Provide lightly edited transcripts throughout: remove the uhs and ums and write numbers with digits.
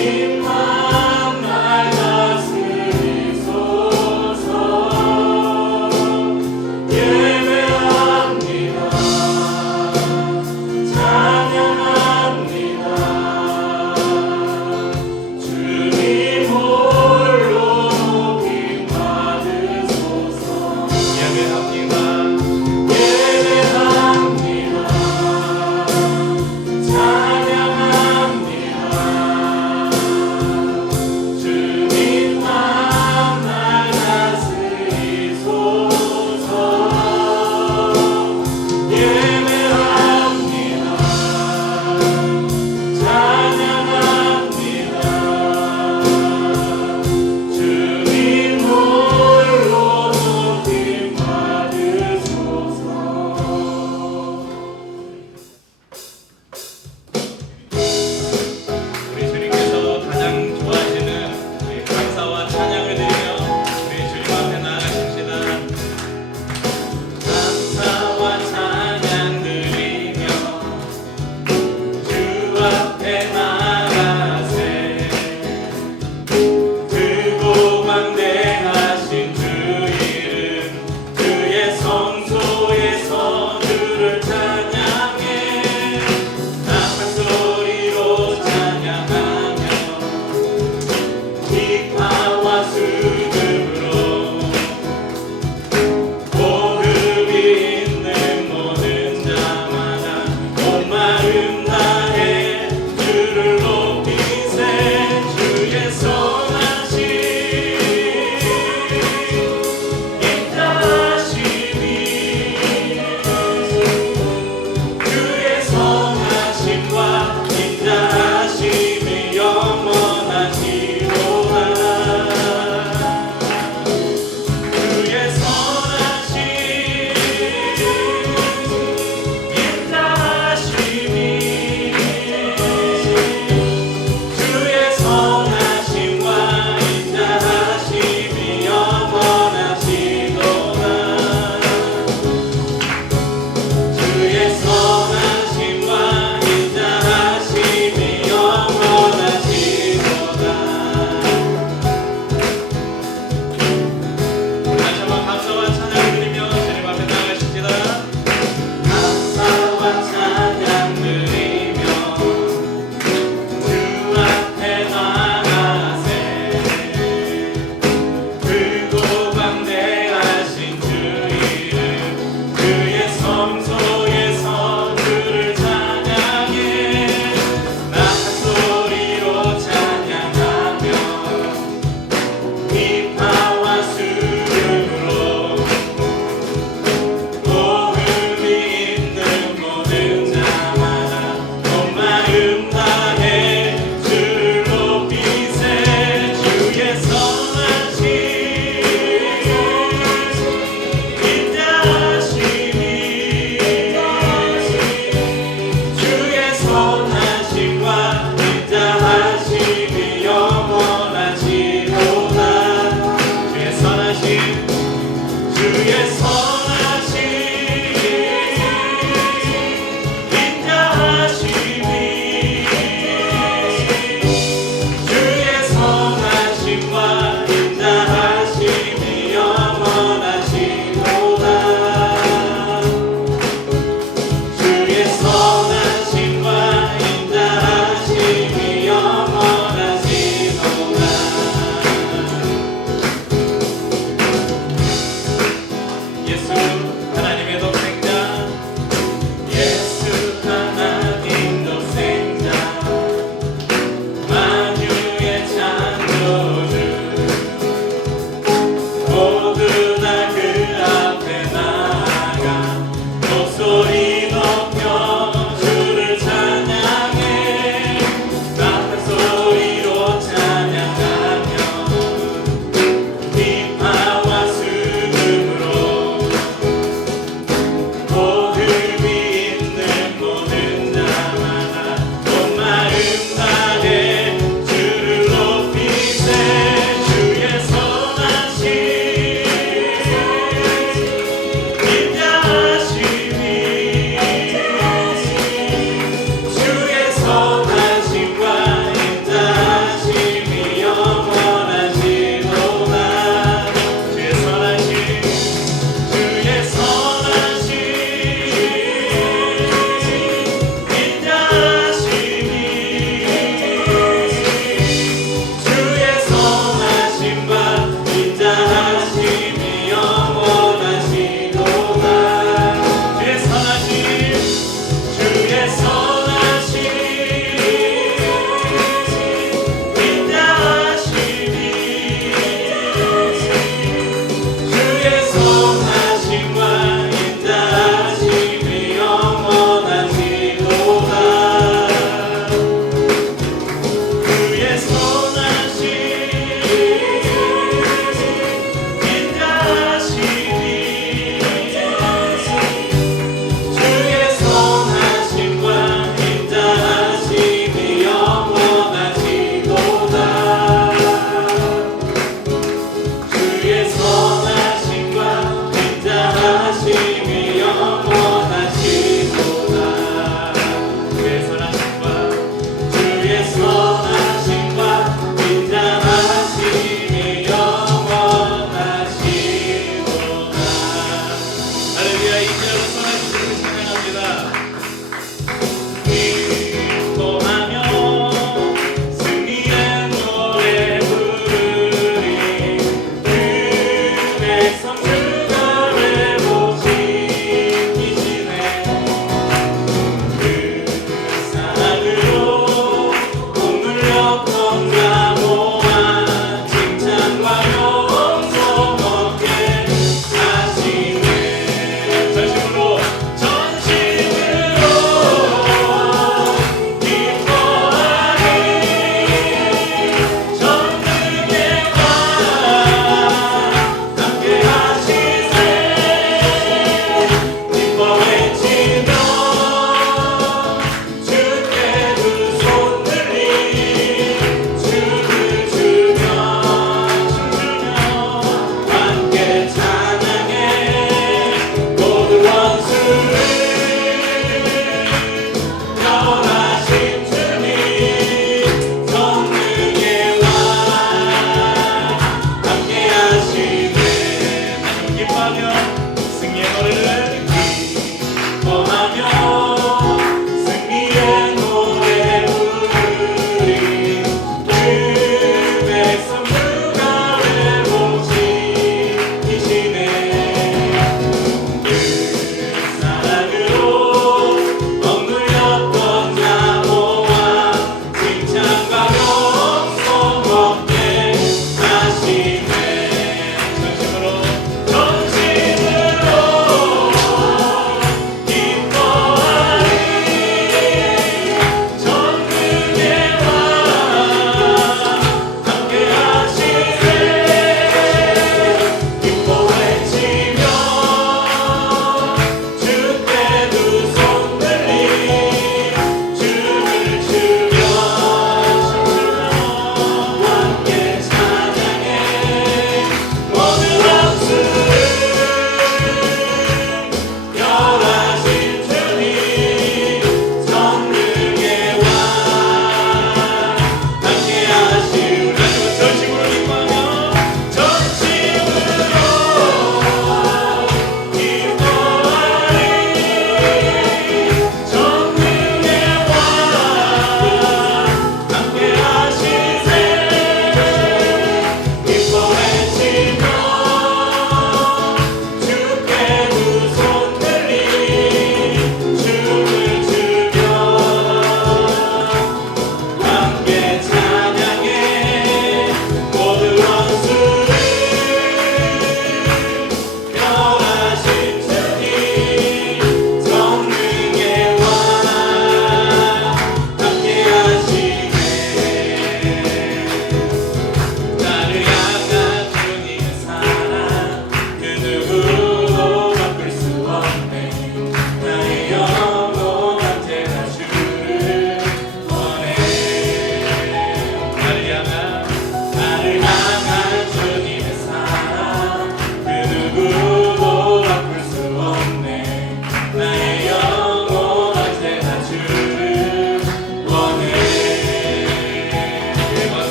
주님만 날 다스리소서.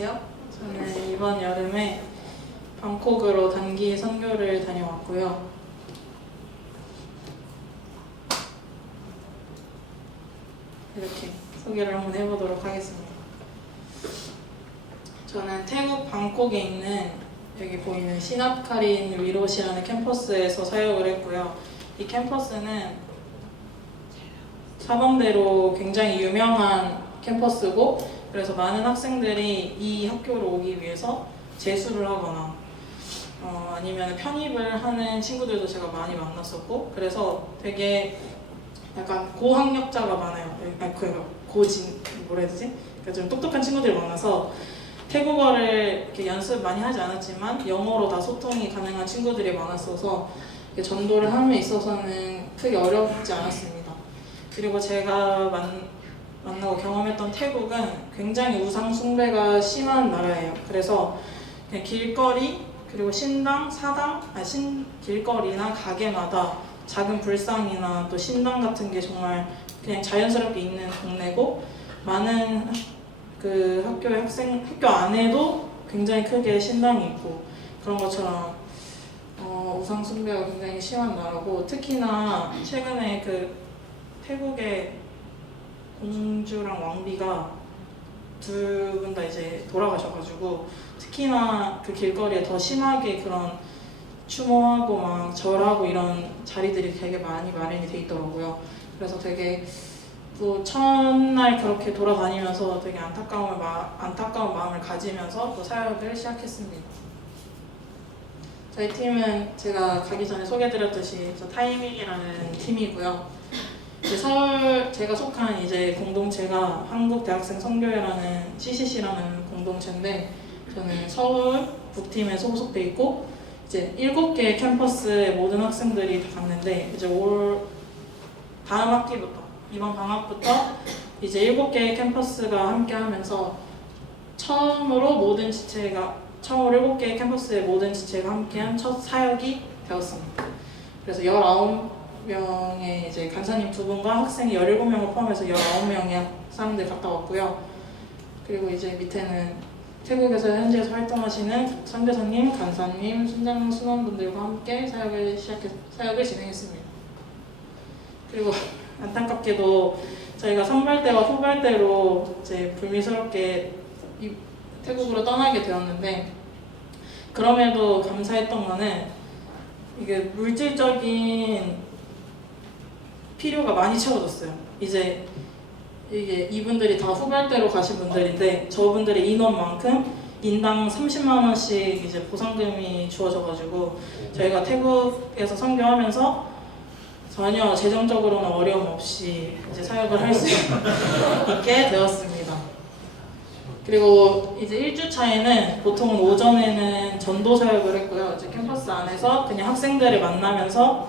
안녕하세요. 저는 이번 여름에 방콕으로 단기 선교를 다녀왔고요. 이렇게 소개를 한번 해보도록 하겠습니다. 저는 태국 방콕에 있는 여기 보이는 시납카린 위롯이라는 캠퍼스에서 사역을 했고요. 이 캠퍼스는 사범대로 굉장히 유명한 캠퍼스고, 그래서 많은 학생들이 이 학교로 오기 위해서 재수를 하거나 아니면 편입을 하는 친구들도 제가 많이 만났었고, 그래서 되게 약간 고학력자가 많아요. 뭐라 해야 되지? 그러니까 좀 똑똑한 친구들이 많아서 태국어를 이렇게 연습 많이 하지 않았지만 영어로 다 소통이 가능한 친구들이 많았어서 전도를 함에 있어서는 크게 어렵지 않았습니다. 그리고 제가 만나고 경험했던 태국은 굉장히 우상 숭배가 심한 나라예요. 그래서 그냥 길거리, 그리고 신당, 사당, 길거리나 가게마다 작은 불상이나 또 신당 같은 게 정말 그냥 자연스럽게 있는 동네고, 많은 그 학교 안에도 굉장히 크게 신당이 있고, 그런 것처럼 우상 숭배가 굉장히 심한 나라고, 특히나 최근에 그 태국의 공주랑 왕비가 두 분 다 이제 돌아가셔가지고, 특히나 그 길거리에 더 심하게 그런 추모하고 막 절하고 이런 자리들이 되게 많이 마련이 돼 있더라고요. 그래서 되게 또 첫날 그렇게 돌아다니면서 되게 안타까운 마음을 가지면서 또 사역을 시작했습니다. 저희 팀은 제가 가기 전에 소개해드렸듯이 타이밍이라는 팀이고요. 제가 속한 이제 공동체가 한국대학생 선교회라는 CCC라는 공동체인데, 저는 서울 북팀에 소속돼 있고, 이제 7개의 캠퍼스의 모든 학생들이 다 갔는데, 이제 다음 학기부터, 이번 방학부터 이제 7개의 캠퍼스가 함께하면서 처음으로 7개의 캠퍼스의 모든 지체가 함께한 첫 사역이 되었습니다. 그래서 19명의 이제 간사님 2분과 학생이 17명을 포함해서 19명의 사람들 갔다 왔고요. 그리고 이제 밑에는 태국에서 현지에서 활동하시는 선교사님, 간사님, 순장 순원분들과 함께 사역을 진행했습니다. 그리고 안타깝게도 저희가 선발대와 후발대로 이제 불미스럽게 태국으로 떠나게 되었는데, 그럼에도 감사했던 거는 이게 물질적인 필요가 많이 채워졌어요. 이제 이분들이 다 후발대로 가신 분들인데, 저분들의 인원만큼 인당 30만 원씩 이제 보상금이 주어져가지고 저희가 태국에서 선교하면서 전혀 재정적으로는 어려움 없이 이제 사역을 할 수 있게 되었습니다. 그리고 이제 1주차에는 보통은 오전에는 전도 사역을 했고요. 이제 캠퍼스 안에서 그냥 학생들을 만나면서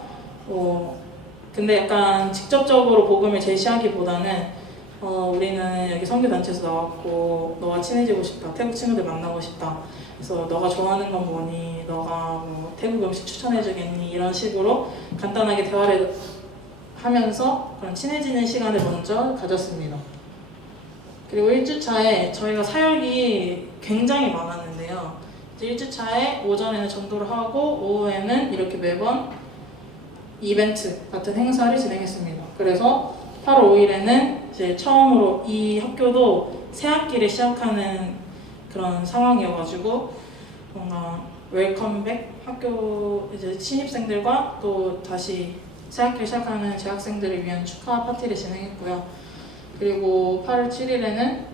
근데 약간 직접적으로 복음을 제시하기보다는 우리는 여기 선교단체에서 나왔고 너와 친해지고 싶다, 태국 친구들 만나고 싶다, 그래서 너가 좋아하는 건 뭐니, 너가 뭐 태국 음식 추천해주겠니, 이런 식으로 간단하게 대화를 하면서 그런 친해지는 시간을 먼저 가졌습니다. 그리고 1주차에 저희가 사역이 굉장히 많았는데요. 1주차에 오전에는 전도를 하고 오후에는 이렇게 매번 이벤트 같은 행사를 진행했습니다. 그래서 8월 5일에는 이제 처음으로 이 학교도 새 학기를 시작하는 그런 상황이어가지고 뭔가 웰컴백, 학교 이제 신입생들과 또 다시 새 학기를 시작하는 재학생들을 위한 축하 파티를 진행했고요. 그리고 8월 7일에는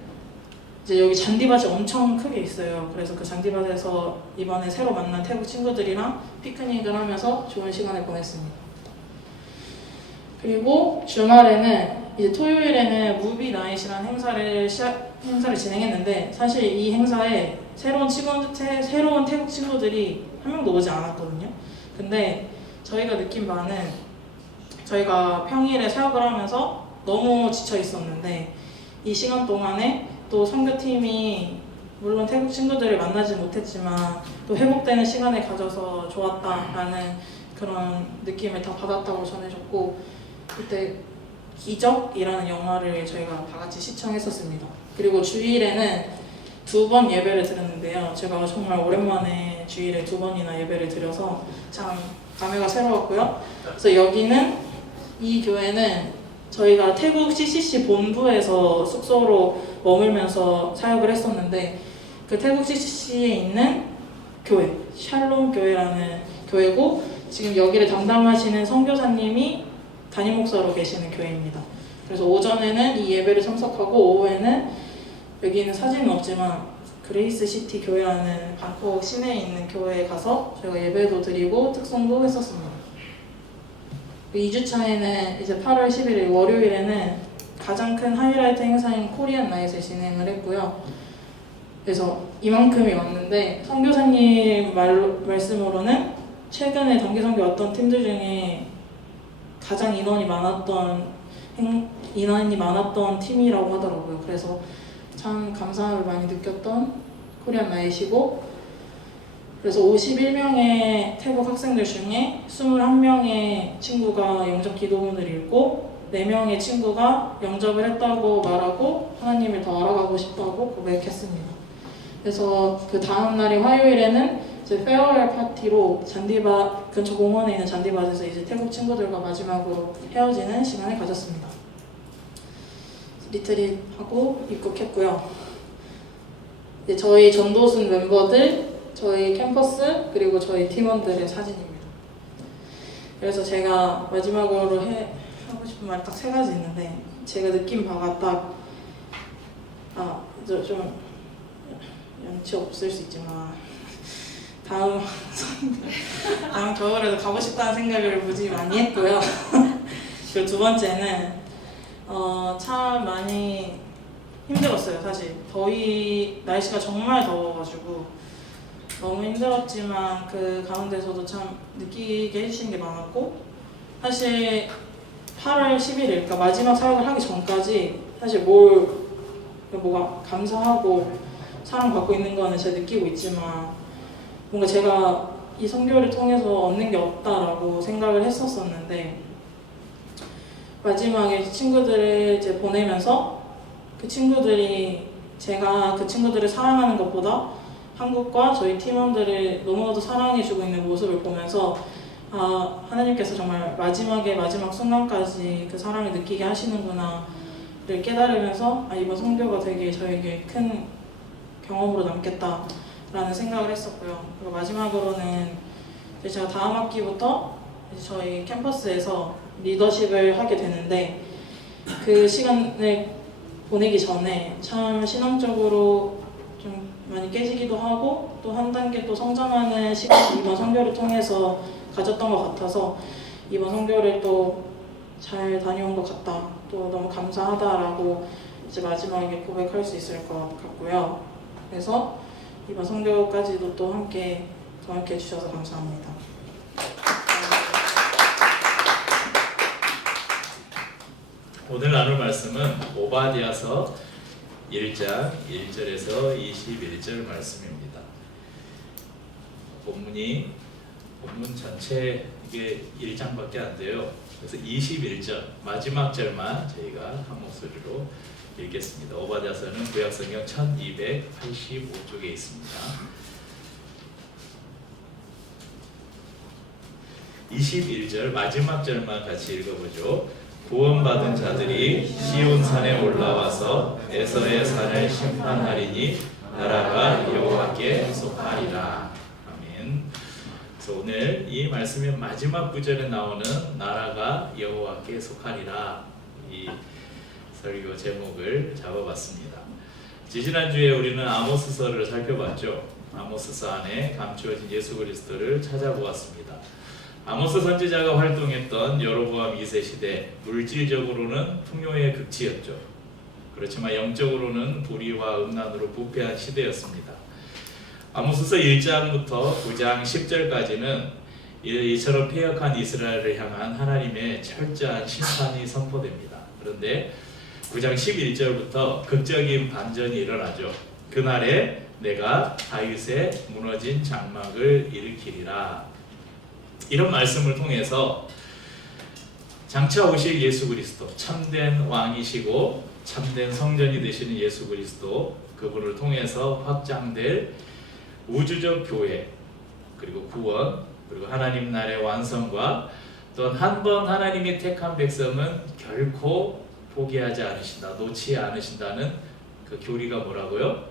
이제 여기 잔디밭이 엄청 크게 있어요. 그래서 그 잔디밭에서 이번에 새로 만난 태국 친구들이랑 피크닉을 하면서 좋은 시간을 보냈습니다. 그리고 주말에는 이제 토요일에는 무비 나잇이라는 행사를 진행했는데, 사실 이 행사에 새로운 태국 친구들이 한 명도 오지 않았거든요. 근데 저희가 느낀 바는, 저희가 평일에 사역을 하면서 너무 지쳐 있었는데 이 시간 동안에 또 선교팀이 물론 태국 친구들을 만나지 못했지만 또 회복되는 시간을 가져서 좋았다라는 그런 느낌을 다 받았다고 전해줬고, 그때 기적이라는 영화를 저희가 다 같이 시청했었습니다. 그리고 주일에는 두 번 예배를 드렸는데요. 제가 정말 오랜만에 주일에 두 번이나 예배를 드려서 참 감회가 새로웠고요. 그래서 여기는 이 교회는 저희가 태국 CCC 본부에서 숙소로 머물면서 사역을 했었는데 그 태국 CCC에 있는 교회, 샬롬 교회라는 교회고 지금 여기를 담당하시는 선교사님이 담임 목사로 계시는 교회입니다. 그래서 오전에는 이 예배를 참석하고 오후에는 여기는 사진은 없지만 그레이스 시티 교회라는 방콕 시내에 있는 교회에 가서 저희가 예배도 드리고 특송도 했었습니다. 2주차에는 이제 8월 11일 월요일에는 가장 큰 하이라이트 행사인 코리안 나잇을 진행을 했고요. 그래서 이만큼이 왔는데 선교사님 말씀으로는 최근에 단기 선교 왔던 팀들 중에 가장 인원이 많았던 팀이라고 하더라고요. 그래서 참 감사함을 많이 느꼈던 코리안 나잇이고, 그래서 51명의 태국 학생들 중에 21명의 친구가 영접 기도문을 읽고 4명의 친구가 영접을 했다고 말하고 하나님을 더 알아가고 싶다고 고백했습니다. 그래서 그 다음 날인 화요일에는 이제 페어웰 파티로 잔디밭 근처 공원에 있는 잔디밭에서 이제 태국 친구들과 마지막으로 헤어지는 시간을 가졌습니다. 리트릿하고 입국했고요. 이제 저희 전도순 멤버들, 저희 캠퍼스, 그리고 저희 팀원들의 사진입니다. 그래서 제가 마지막으로 하고 싶은 말이 딱 3가지 있는데, 제가 느낀 바가 딱 좀 연치 없을 수 있지만 다음 겨울에도 가고 싶다는 생각을 무지 많이 했고요. 그리고 두 번째는 참 많이 힘들었어요. 사실 날씨가 정말 더워가지고 너무 힘들었지만 그 가운데서도 참 느끼게 해주신 게 많았고, 사실 8월 11일 그러니까 마지막 사역을 하기 전까지 사실 뭐가 감사하고 사랑받고 있는 거는 제가 느끼고 있지만 뭔가 제가 이 선교를 통해서 얻는 게 없다라고 생각을 했었었는데, 마지막에 친구들을 이제 보내면서 그 친구들이 제가 그 친구들을 사랑하는 것보다 한국과 저희 팀원들을 너무나도 사랑해주고 있는 모습을 보면서 하나님께서 정말 마지막 순간까지 그 사랑을 느끼게 하시는구나를 깨달으면서 이번 선교가 되게 저에게 큰 경험으로 남겠다라는 생각을 했었고요. 그리고 마지막으로는 제가 다음 학기부터 저희 캠퍼스에서 리더십을 하게 되는데, 그 시간을 보내기 전에 참 신앙적으로 좀 많이 깨지기도 하고 또 한 단계 또 성장하는 시간을 이번 선교를 통해서 가졌던 것 같아서 이번 선교를 또 잘 다녀온 것 같다, 또 너무 감사하다라고 이제 마지막에 고백할 수 있을 것 같고요. 그래서 이번 선교까지도 또 함께 해주셔서 감사합니다. 오늘 나눌 말씀은 오바댜서 1장 1절에서 21절 말씀입니다. 본문 전체 이게 1장밖에 안 돼요. 그래서 21절 마지막 절만 저희가 한 목소리로 읽겠습니다. 오바댜서는 구약성경 1285쪽에 있습니다. 21절 마지막 절만 같이 읽어보죠. 구원받은 자들이 시온산에 올라와서 에서의 산을 심판하리니 나라가 여호와께 속하리라. 아멘. 그래서 오늘 이 말씀의 마지막 구절에 나오는 나라가 여호와께 속하리라, 이 설교 제목을 잡아봤습니다. 지지난주에 우리는 아모스서를 살펴봤죠. 아모스서 안에 감추어진 예수 그리스도를 찾아보았습니다. 아모스 선지자가 활동했던 여로보암 2세 시대, 물질적으로는 풍요의 극치였죠. 그렇지만 영적으로는 불의와 음란으로 부패한 시대였습니다. 아모스서 1장부터 9장 10절까지는 이처럼 패역한 이스라엘을 향한 하나님의 철저한 심판이 선포됩니다. 그런데 9장 11절부터 극적인 반전이 일어나죠. 그날에 내가 다윗의 무너진 장막을 일으키리라. 이런 말씀을 통해서 장차 오실 예수 그리스도, 참된 왕이시고 참된 성전이 되시는 예수 그리스도, 그분을 통해서 확장될 우주적 교회, 그리고 구원, 그리고 하나님 나라의 완성과 또한 한 번 하나님이 택한 백성은 결코 포기하지 않으신다, 놓지 않으신다는 그 교리가 뭐라고요?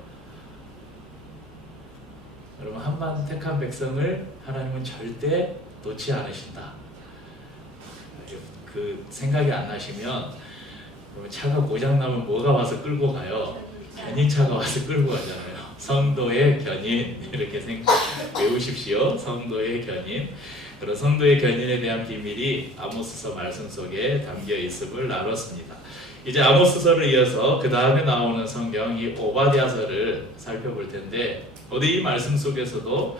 여러분, 한 번 택한 백성을 하나님은 절대 놓지 않으신다. 그 생각이 안 나시면 차가 고장나면 뭐가 와서 끌고 가요? 견인차가 와서 끌고 가잖아요. 성도의 견인, 이렇게 외우십시오. 성도의 견인. 그런 성도의 견인에 대한 비밀이 아모스서 말씀 속에 담겨 있음을 나눴습니다. 이제 아모스서를 이어서 그 다음에 나오는 성경 이 오바댜서를 살펴볼 텐데, 어디 이 말씀 속에서도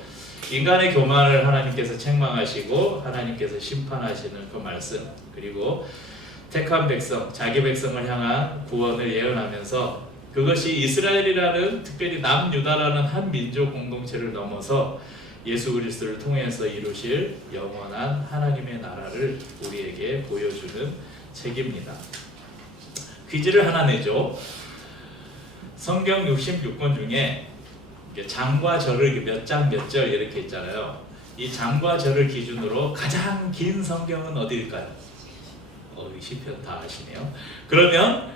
인간의 교만을 하나님께서 책망하시고 하나님께서 심판하시는 그 말씀, 그리고 택한 백성, 자기 백성을 향한 구원을 예언하면서 그것이 이스라엘이라는, 특별히 남유다라는 한 민족 공동체를 넘어서 예수 그리스도를 통해서 이루실 영원한 하나님의 나라를 우리에게 보여주는 책입니다. 퀴즈를 하나 내죠. 성경 66권 중에 장과 절을 몇 장 몇 절 이렇게 있잖아요. 이 장과 절을 기준으로 가장 긴 성경은 어디일까요? 시편 다 아시네요. 그러면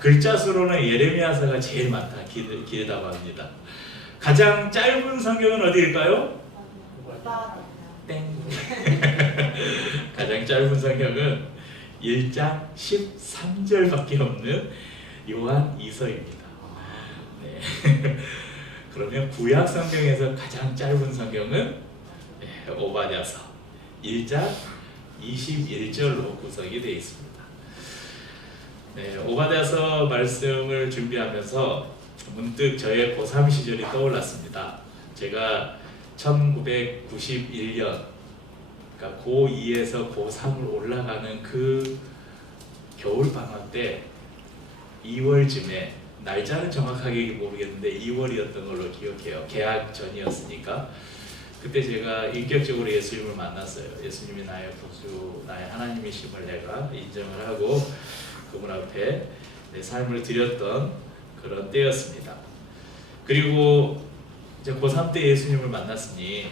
글자 수로는 예레미야서가 제일 많다, 길다고 합니다. 가장 짧은 성경은 어디일까요? 땡. 가장 짧은 성경은 1장 13절밖에 없는 요한 2서입니다. 네. 그러면 구약 성경에서 가장 짧은 성경은 오바댜서 1장 21절로 구성이 되어 있습니다. 네, 오바댜서 말씀을 준비하면서 문득 저의 고3 시절이 떠올랐습니다. 제가 1991년, 그러니까 고2에서 고3을 올라가는 그 겨울방학 때 2월쯤에, 날짜는 정확하게 모르겠는데 2월이었던 걸로 기억해요. 개학 전이었으니까. 그때 제가 인격적으로 예수님을 만났어요. 예수님이 나의 구주, 나의 하나님이심을 내가 인정을 하고 그분 앞에 내 삶을 드렸던 그런 때였습니다. 그리고 이제 고3 때 예수님을 만났으니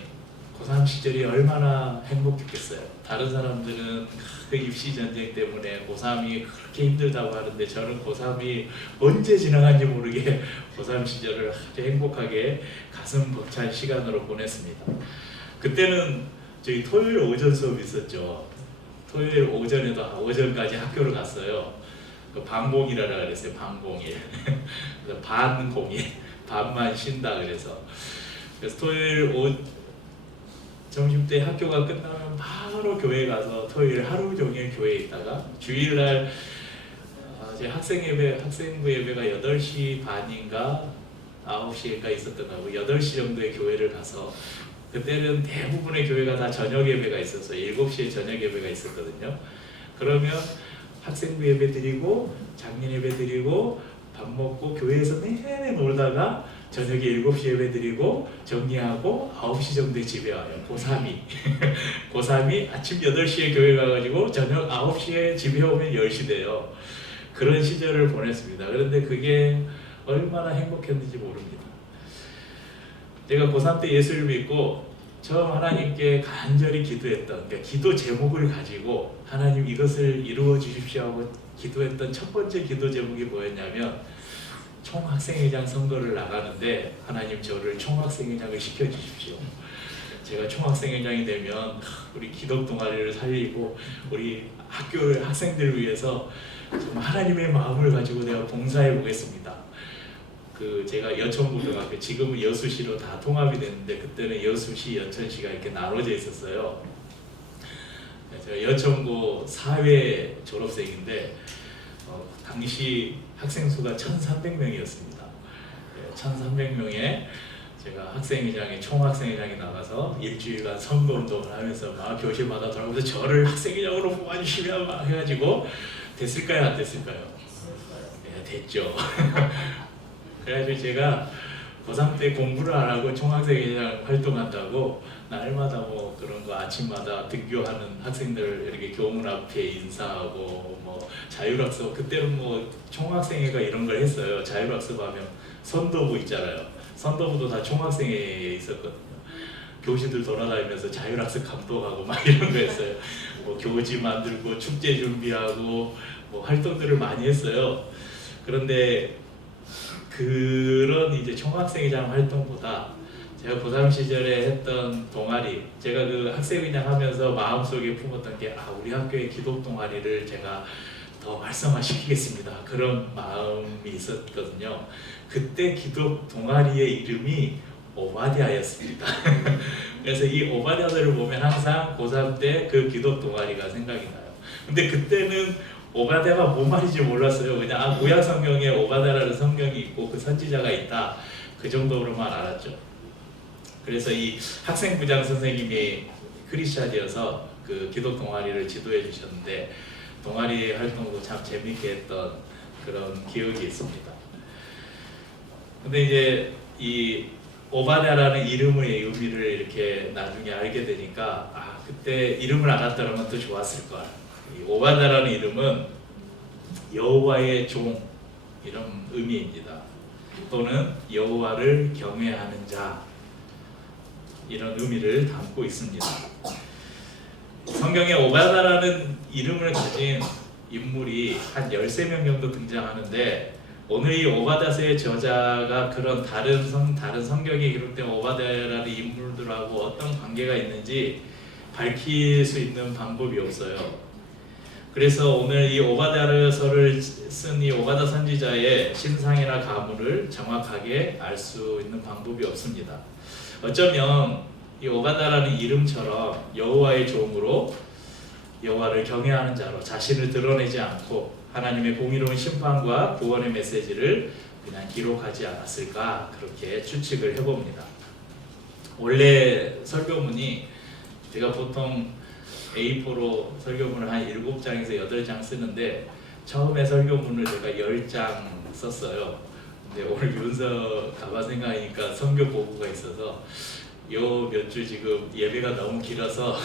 고3 시절이 얼마나 행복했겠어요. 다른 사람들은 그 입시 전쟁 때문에 고3이 그렇게 힘들다고 하는데 저는 고3이 언제 지나간지 모르게 고3 시절을 아주 행복하게 가슴 벅찬 시간으로 보냈습니다. 그때는 저희 토요일 오전 수업이 있었죠. 토요일 오전에도 오전까지 학교를 갔어요. 그 반공이라고 그랬어요. 반공일. 그래서 반공일, 반만 쉰다 그래서. 그래서 토요일 점심때 학교가 끝나면 바로 교회 가서 토요일 하루 종일 교회에 있다가 주일날 제 학생부 예배가 8시 반인가 9시인가 있었던 거고 8시 정도에 교회를 가서, 그때는 대부분의 교회가 다 저녁 예배가 있어서 7시에 저녁 예배가 있었거든요. 그러면 학생부 예배 드리고 장례 예배 드리고 밥 먹고 교회에서 내내 놀다가 저녁에 7시 예배 드리고 정리하고 9시 정도에 집에 와요. 고3이 고3이 아침 8시에 교회 가가지고 저녁 9시에 집에 오면 10시 돼요. 그런 시절을 보냈습니다. 그런데 그게 얼마나 행복했는지 모릅니다. 제가 고3 때 예수를 믿고 처음 하나님께 간절히 기도했던, 그러니까 기도 제목을 가지고 하나님 이것을 이루어 주십시오 하고 기도했던 첫 번째 기도 제목이 뭐였냐면, 총학생회장 선거를 나가는데 하나님 저를 총학생회장을 시켜주십시오. 제가 총학생회장이 되면 우리 기독 동아리를 살리고 우리 학교 학생들을 위해서 정말 하나님의 마음을 가지고 내가 봉사해 보겠습니다. 제가 여천고등학교, 지금은 여수시로 다 통합이 됐는데 그때는 여수시, 여천시가 이렇게 나눠져 있었어요. 제가 여천고 사회 졸업생인데 당시 학생 수가 1,300명이었습니다. 1,300명에 제가 학생회장에, 총학생회장이 나가서 일주일간 선거운동을 하면서 막 교실마다 돌아오면서 저를 학생회장으로 뽑아주시면 막 해가지고 됐을까요? 안 됐을까요? 네, 됐죠. 그래가지고 제가 고3 때 공부를 안 하고 총학생회장 활동한다고 날마다 뭐 그런 거 아침마다 등교하는 학생들 이렇게 교문 앞에 인사하고 뭐 자율학습, 그때는 뭐 총학생회가 이런 걸 했어요. 자율학습하면 선도부 있잖아요. 선도부도 다 총학생회에 있었거든요. 교시들 돌아다니면서 자율학습 감독하고 막 이런 거 했어요. 뭐 교지 만들고 축제 준비하고 뭐 활동들을 많이 했어요. 그런데 그런 이제 총학생회장 활동보다 제가 고3 시절에 했던 동아리, 제가 그 학생회장 하면서 마음속에 품었던 게 우리 학교의 기독 동아리를 제가 더 활성화시키겠습니다. 그런 마음이 있었거든요. 그때 기독 동아리의 이름이 오바댜였습니다. 그래서 이 오바댜를 보면 항상 고3 때 그 기독 동아리가 생각이 나요. 근데 그때는 오바댜가 뭔 말인지 몰랐어요. 그냥 구약 성경에 오바댜라는 성경이 있고 그 선지자가 있다, 그 정도로만 알았죠. 그래서 이 학생부장 선생님이 크리스찬이어서 그 기독 동아리를 지도해 주셨는데 동아리 활동도 참 재밌게 했던 그런 기억이 있습니다. 근데 이제 이 오바댜라는 이름의 의미를 이렇게 나중에 알게 되니까 그때 이름을 알았더라면 더 좋았을 걸. 이 오바댜라는 이름은 여호와의 종 이런 의미입니다. 또는 여호와를 경외하는 자 이런 의미를 담고 있습니다. 성경에 오바댜라는 이름을 가진 인물이 한 13명 정도 등장하는데 오늘 이 오바댜서의 저자가 그런 다른 성경에 기록된 오바댜라는 인물들하고 어떤 관계가 있는지 밝힐 수 있는 방법이 없어요. 그래서 오늘 이 오바댜서를 쓴 이 오바댜 선지자의 신상이나 가문을 정확하게 알 수 있는 방법이 없습니다. 어쩌면 이 오바댜라는 이름처럼 여호와의 종으로 여호와를 경외하는 자로 자신을 드러내지 않고 하나님의 공의로운 심판과 구원의 메시지를 그냥 기록하지 않았을까 그렇게 추측을 해봅니다. 원래 설교문이 제가 보통 A4로 설교문을 한 7장에서 8장 쓰는데 처음에 설교문을 제가 10장 썼어요. 근데 오늘 윤서 가봐 생각하니까 선교 보고가 있어서 요 몇 주 지금 예배가 너무 길어서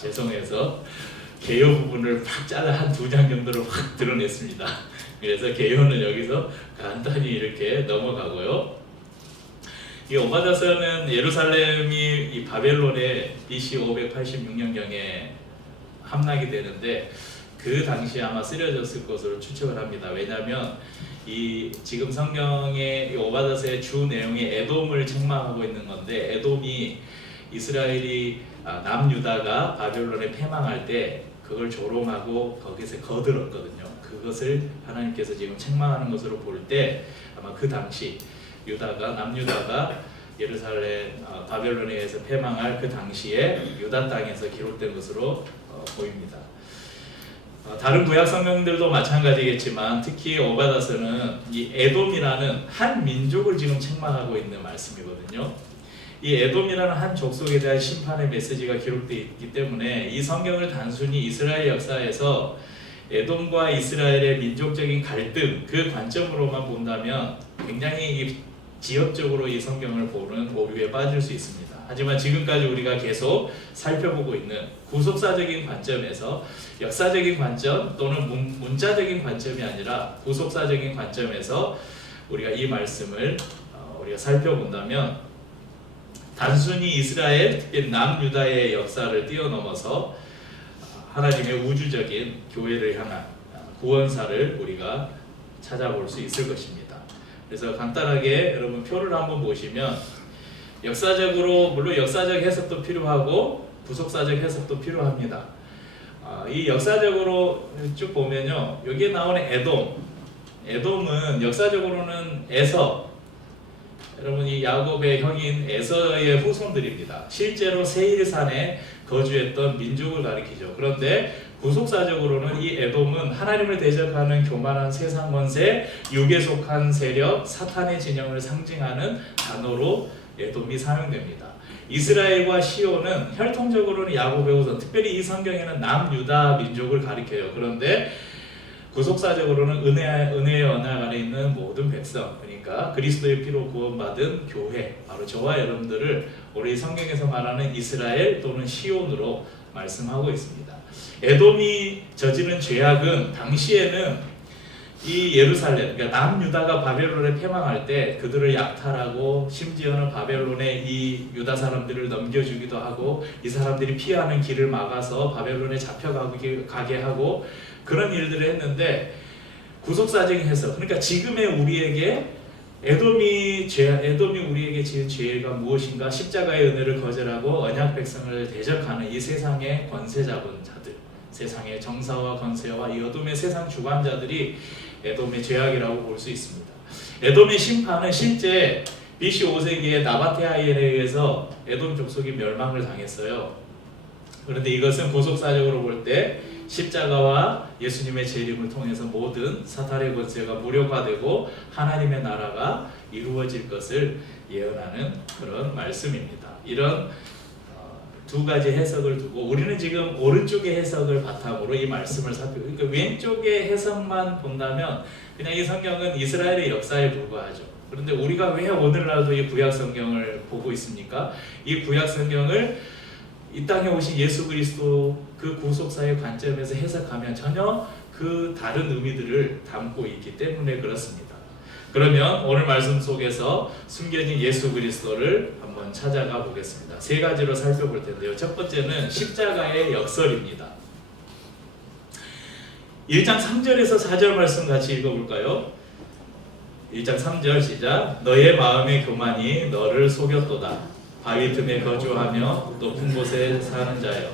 죄송해서 개요 부분을 팍 잘라 한 2장 정도로 확 드러냈습니다. 그래서 개요는 여기서 간단히 이렇게 넘어가고요. 이 오바댜서는 예루살렘이 이 바벨론에 BC 586년경에 함락이 되는데 그 당시 아마 쓰여졌을 것으로 추측을 합니다. 왜냐하면 이 지금 성경의 이 오바댜서의 주 내용이 에돔을 책망하고 있는 건데 에돔이 이스라엘이 남유다가 바벨론에 패망할 때 그걸 조롱하고 거기서 거들었거든요. 그것을 하나님께서 지금 책망하는 것으로 볼 때 아마 그 당시 남유다가 예루살렘 바벨론에 의해서 패망할 그 당시에 유다 땅에서 기록된 것으로 보입니다. 다른 구약 성경들도 마찬가지겠지만 특히 오바댜서는 이 에돔이라는 한 민족을 지금 책망하고 있는 말씀이거든요. 이 에돔이라는 한 족속에 대한 심판의 메시지가 기록되어 있기 때문에 이 성경을 단순히 이스라엘 역사에서 에돔과 이스라엘의 민족적인 갈등 그 관점으로만 본다면 굉장히 지역적으로 이 성경을 보는 오류에 빠질 수 있습니다. 하지만 지금까지 우리가 계속 살펴보고 있는 구속사적인 관점에서 역사적인 관점 또는 문자적인 관점이 아니라 구속사적인 관점에서 우리가 이 말씀을 우리가 살펴본다면 단순히 이스라엘 특히 남유다의 역사를 뛰어넘어서 하나님의 우주적인 교회를 향한 구원사를 우리가 찾아볼 수 있을 것입니다. 그래서 간단하게 여러분 표를 한번 보시면 역사적으로 물론 역사적 해석도 필요하고 구속사적 해석도 필요합니다. 이 역사적으로 쭉 보면요, 여기에 나오는 에돔은 역사적으로는 에서, 여러분 이 야곱의 형인 에서의 후손들입니다. 실제로 세일산에 거주했던 민족을 가리키죠. 그런데 구속사적으로는 이 에돔은 하나님을 대적하는 교만한 세상 권세, 육에 속한 세력, 사탄의 진영을 상징하는 단어로 에돔이 사용됩니다. 이스라엘과 시온은 혈통적으로는 야곱의 후손, 특별히 이 성경에는 남유다 민족을 가리켜요. 그런데 구속사적으로는 은혜의 언약 안에 있는 모든 백성, 그러니까 그리스도의 피로 구원받은 교회, 바로 저와 여러분들을 우리 성경에서 말하는 이스라엘 또는 시온으로 말씀하고 있습니다. 에돔이 저지른 죄악은 당시에는 이 예루살렘, 그러니까 남유다가 바벨론에 패망할 때 그들을 약탈하고 심지어는 바벨론에 이 유다 사람들을 넘겨주기도 하고 이 사람들이 피하는 길을 막아서 바벨론에 잡혀가게 하고 그런 일들을 했는데 구속사적인 해석, 그러니까 지금의 우리에게 에돔이 우리에게 지은 죄가 무엇인가? 십자가의 은혜를 거절하고 언약 백성을 대적하는 이 세상의 권세 잡은 자들, 세상의 정사와 권세와 이 어둠의 세상 주관자들이 에돔의 죄악이라고 볼 수 있습니다. 에돔의 심판은 실제 BC 5세기에 나바테아인에 의해서 에돔 족속이 멸망을 당했어요. 그런데 이것은 고속사적으로 볼 때 십자가와 예수님의 재림을 통해서 모든 사탄의 권세가 무력화되고 하나님의 나라가 이루어질 것을 예언하는 그런 말씀입니다. 이런 두 가지 해석을 두고 우리는 지금 오른쪽의 해석을 바탕으로 이 말씀을 살피고, 그러니까 왼쪽의 해석만 본다면 그냥 이 성경은 이스라엘의 역사에 불과하죠. 그런데 우리가 왜 오늘날도 이 구약 성경을 보고 있습니까? 이 구약 성경을 이 땅에 오신 예수 그리스도 그 구속사의 관점에서 해석하면 전혀 그 다른 의미들을 담고 있기 때문에 그렇습니다. 그러면 오늘 말씀 속에서 숨겨진 예수 그리스도를 한번 찾아가 보겠습니다. 세 가지로 살펴볼 텐데요. 첫 번째는 십자가의 역설입니다. 1장 3절에서 4절 말씀 같이 읽어볼까요? 1장 3절 시작. 너의 마음의 교만이 너를 속였도다. 바위 틈에 거주하며 높은 곳에 사는 자여,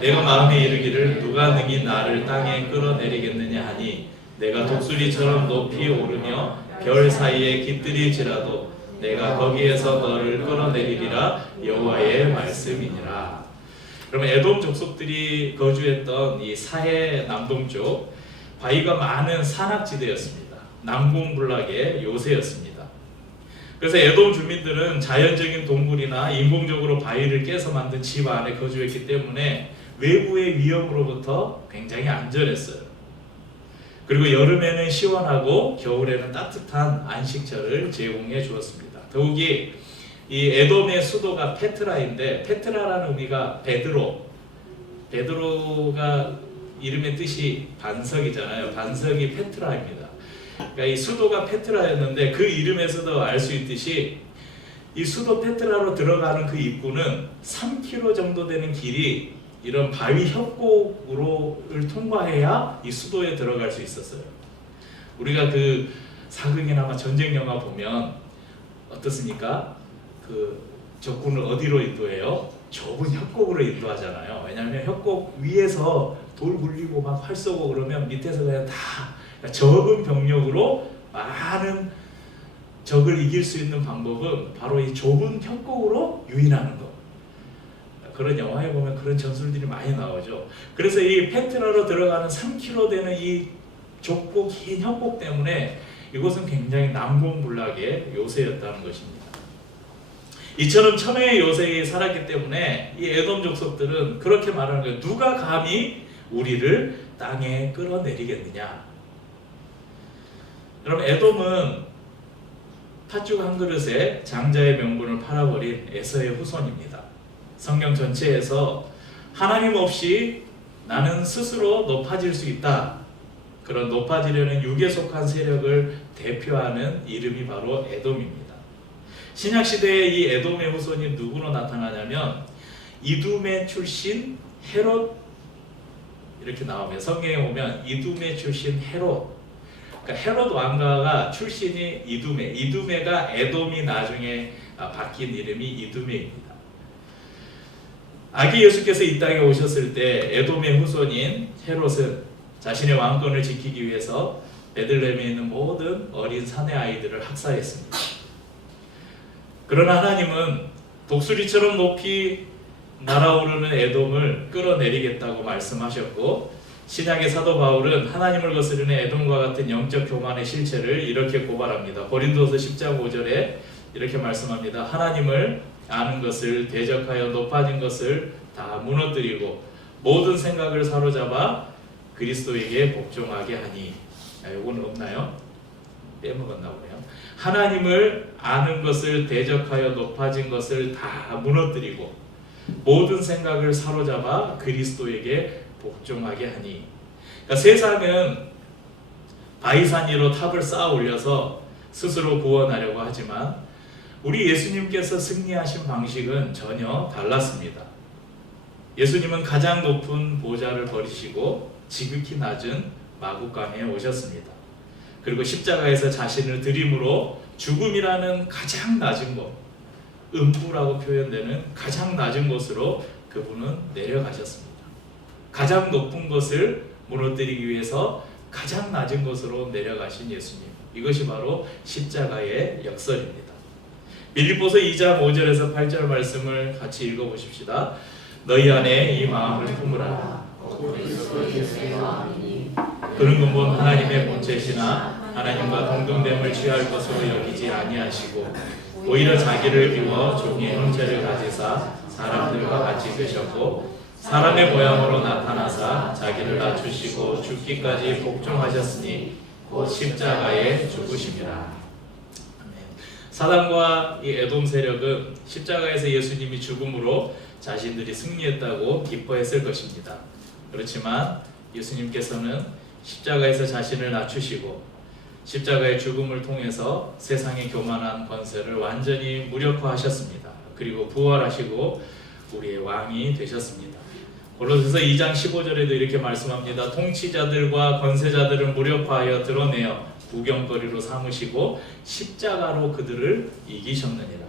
내가 마음에 이르기를 누가 능히 나를 땅에 끌어내리겠느냐 하니 내가 독수리처럼 높이 오르며 별 사이에 깃들일지라도 내가 거기에서 너를 끌어내리리라 여호와의 말씀이니라. 그러면 에돔 족속들이 거주했던 이 사해 남동쪽 바위가 많은 산악지대였습니다. 남궁불락의 요새였습니다. 그래서 에돔 주민들은 자연적인 동굴이나 인공적으로 바위를 깨서 만든 집 안에 거주했기 때문에 외부의 위험으로부터 굉장히 안전했어요. 그리고 여름에는 시원하고 겨울에는 따뜻한 안식처를 제공해 주었습니다. 더욱이 이 에돔의 수도가 페트라인데, 페트라라는 의미가 베드로가 이름의 뜻이 반석이잖아요. 반석이 페트라입니다. 그러니까 이 수도가 페트라였는데 그 이름에서도 알 수 있듯이 이 수도 페트라로 들어가는 그 입구는 3km 정도 되는 길이 이런 바위 협곡으로를 통과해야 이 수도에 들어갈 수 있었어요. 우리가 그 사극이나 전쟁 영화 보면 어떻습니까? 그 적군을 어디로 인도해요? 좁은 협곡으로 인도하잖아요. 왜냐하면 협곡 위에서 돌 굴리고 막 활 쏘고 그러면 밑에서 그냥 다 적은 병력으로 많은 적을 이길 수 있는 방법은 바로 이 좁은 협곡으로 유인하는 것. 그런 영화에 보면 그런 전술들이 많이 나오죠. 그래서 이 페트라로 들어가는 3km 되는 이 좁고 긴 협곡 때문에 이곳은 굉장히 남궁불락의 요새였다는 것입니다. 이처럼 천혜의 요새에 살았기 때문에 이 에돔 족속들은 그렇게 말하는 거예요. 누가 감히 우리를 땅에 끌어내리겠느냐. 여러분, 에돔은 팥죽 한 그릇에 장자의 명분을 팔아버린 에서의 후손입니다. 성경 전체에서 하나님 없이 나는 스스로 높아질 수 있다, 그런 높아지려는 육에 속한 세력을 대표하는 이름이 바로 에돔입니다. 신약시대에 이 에돔의 후손이 누구로 나타나냐면 이두메 출신 헤롯, 이렇게 나오면 성경에 보면 이두메 출신 헤롯, 그러니까 헤롯 왕가가 출신이 이두메가 에돔이 나중에 바뀐 이름이 이두메입니다. 아기 예수께서 이 땅에 오셨을 때 에돔의 후손인 헤롯은 자신의 왕권을 지키기 위해서 베들레헴에 있는 모든 어린 사내 아이들을 학살했습니다. 그러나 하나님은 독수리처럼 높이 날아오르는 에돔을 끌어내리겠다고 말씀하셨고, 신약의 사도 바울은 하나님을 거스르는 에돔과 같은 영적 교만의 실체를 이렇게 고발합니다. 고린도서 10장 5절에 이렇게 말씀합니다. 하나님을 아는 것을 대적하여 높아진 것을 다 무너뜨리고 모든 생각을 사로잡아 그리스도에게 복종하게 하니. 이건 없나요? 빼먹었나 보네요. 하나님을 아는 것을 대적하여 높아진 것을 다 무너뜨리고 모든 생각을 사로잡아 그리스도에게 복종하게 하니. 그러니까 세상은 바위산 위로 탑을 쌓아 올려서 스스로 구원하려고 하지만 우리 예수님께서 승리하신 방식은 전혀 달랐습니다. 예수님은 가장 높은 보좌를 버리시고 지극히 낮은 마구간에 오셨습니다. 그리고 십자가에서 자신을 드림으로 죽음이라는 가장 낮은 곳, 음부라고 표현되는 가장 낮은 곳으로 그분은 내려가셨습니다. 가장 높은 것을 무너뜨리기 위해서 가장 낮은 곳으로 내려가신 예수님, 이것이 바로 십자가의 역설입니다. 빌립보서 2장 5절에서 8절 말씀을 같이 읽어보십시다. 너희 안에 이 마음을 품으라. 그는 근본 하나님의 본체시나 하나님과 동등됨을 취할 것으로 여기지 아니하시고 오히려 자기를 비워 종의 형체를 가지사 사람들과 같이 되셨고 사람의 모양으로 나타나사 자기를 낮추시고 죽기까지 복종하셨으니 곧 십자가에 죽으심이라. 사단과 이 에돔 세력은 십자가에서 예수님이 죽음으로 자신들이 승리했다고 기뻐했을 것입니다. 그렇지만 예수님께서는 십자가에서 자신을 낮추시고 십자가의 죽음을 통해서 세상의 교만한 권세를 완전히 무력화하셨습니다. 그리고 부활하시고 우리의 왕이 되셨습니다. 고린도서 2장 15절에도 이렇게 말씀합니다. 통치자들과 권세자들을 무력화하여 드러내어 구경거리로 삼으시고 십자가로 그들을 이기셨느니라.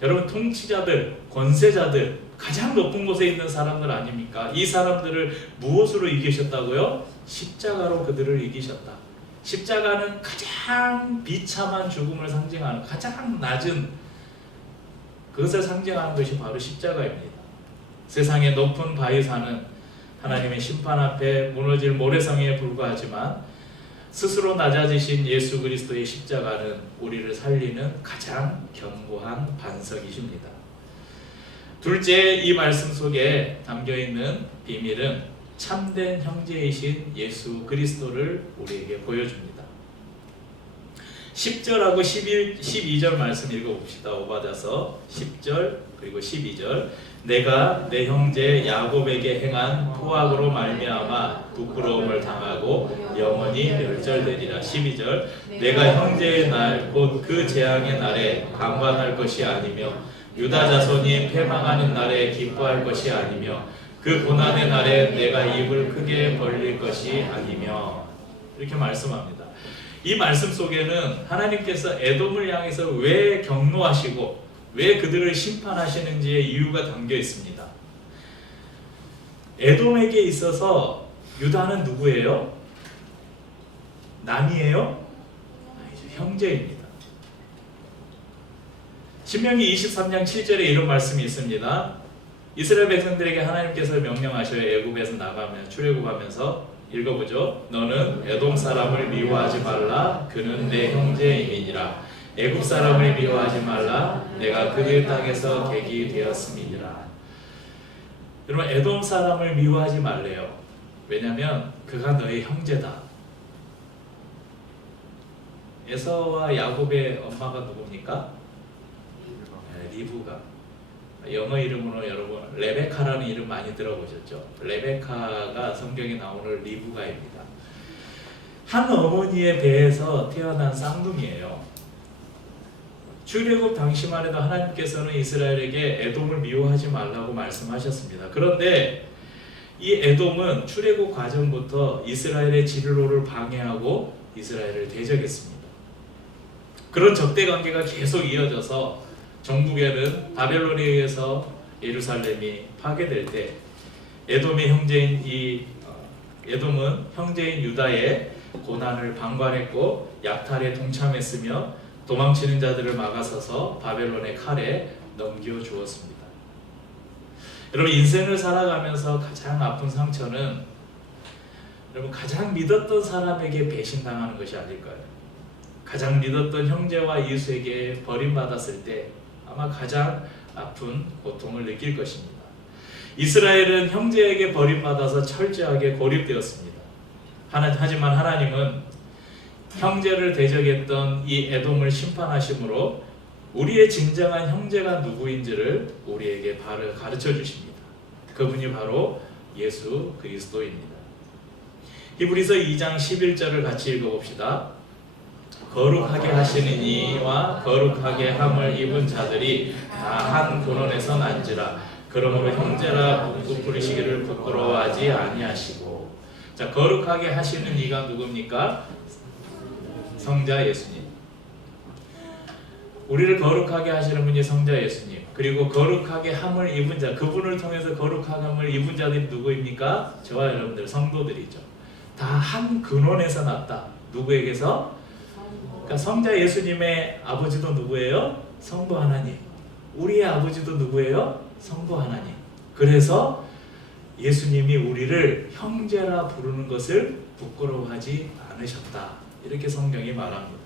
여러분, 통치자들, 권세자들, 가장 높은 곳에 있는 사람들 아닙니까? 이 사람들을 무엇으로 이기셨다고요? 십자가로 그들을 이기셨다. 십자가는 가장 비참한 죽음을 상징하는, 가장 낮은 그것을 상징하는 것이 바로 십자가입니다. 세상의 높은 바위산은 하나님의 심판 앞에 무너질 모래성에 불과하지만 스스로 낮아지신 예수 그리스도의 십자가는 우리를 살리는 가장 견고한 반석이십니다. 둘째, 이 말씀 속에 담겨있는 비밀은 참된 형제이신 예수 그리스도를 우리에게 보여줍니다. 10절하고 12절 말씀 읽어봅시다. 오받아서 10절 그리고 12절. 내가 내 형제 야곱에게 행한 포악으로 말미암아 부끄러움을 당하고 영원히 멸절되리라. 12절. 내가 형제의 날 곧 그 재앙의 날에 강관할 것이 아니며 유다 자손이 패망하는 날에 기뻐할 것이 아니며 그 고난의 날에 내가 입을 크게 벌릴 것이 아니며, 이렇게 말씀합니다. 이 말씀 속에는 하나님께서 에돔을 향해서 왜 경노하시고 왜 그들을 심판하시는지의 이유가 담겨 있습니다. 에돔에게 있어서 유다는 누구예요? 남이에요? 아니죠, 형제입니다. 신명기 23장 7절에 이런 말씀이 있습니다. 이스라엘 백성들에게 하나님께서 명령하셔 애굽에서 나가면 출애굽하면서 읽어보죠. 너는 에돔 사람을 미워하지 말라. 그는 내 형제임이니라. 애굽 사람을 미워하지 말라. 내가 그들 땅에서 객이 되었음이니라. 여러분, 에돔 사람을 미워하지 말래요. 왜냐하면 그가 너의 형제다. 에서와 야곱의 엄마가 누굽니까? 리브가. 영어 이름으로 여러분 레베카라는 이름 많이 들어보셨죠? 레베카가 성경에 나오는 리브가입니다. 한 어머니의 배에서 태어난 쌍둥이에요. 출애굽 당시만 해도 하나님께서는 이스라엘에게 에돔을 미워하지 말라고 말씀하셨습니다. 그런데 이 에돔은 출애굽 과정부터 이스라엘의 진로를 방해하고 이스라엘을 대적했습니다. 그런 적대 관계가 계속 이어져서 정복에는 바벨론에 의해서 예루살렘이 파괴될 때 에돔의 형제인 에돔은 형제인 유다의 고난을 방관했고 약탈에 동참했으며 도망치는 자들을 막아서서 바벨론의 칼에 넘겨주었습니다. 여러분, 인생을 살아가면서 가장 아픈 상처는 여러분 가장 믿었던 사람에게 배신당하는 것이 아닐까요? 가장 믿었던 형제와 이웃에게 버림받았을 때 아마 가장 아픈 고통을 느낄 것입니다. 이스라엘은 형제에게 버림받아서 철저하게 고립되었습니다. 하지만 하나님은 형제를 대적했던 이 에돔을 심판하심으로 우리의 진정한 형제가 누구인지를 우리에게 바로 가르쳐 주십니다. 그분이 바로 예수 그리스도입니다. 히브리서 2장 11절을 같이 읽어봅시다. 거룩하게 하시는 이와 거룩하게 함을 입은 자들이 다 한 근원에서 난지라. 그러므로 형제라 부르시기를 부끄러워하지 아니하시고. 자, 거룩하게 하시는 이가 누굽니까? 성자 예수님. 우리를 거룩하게 하시는 분이 성자 예수님. 그리고 거룩하게 함을 입은 자, 그분을 통해서 거룩함을 입은 자들이 누구입니까? 저와 여러분들 성도들이죠. 다 한 근원에서 났다. 누구에게서? 그러니까 성자 예수님의 아버지도 누구예요? 성부 하나님. 우리의 아버지도 누구예요? 성부 하나님. 그래서 예수님이 우리를 형제라 부르는 것을 부끄러워하지 않으셨다. 이렇게 성경이 말합니다.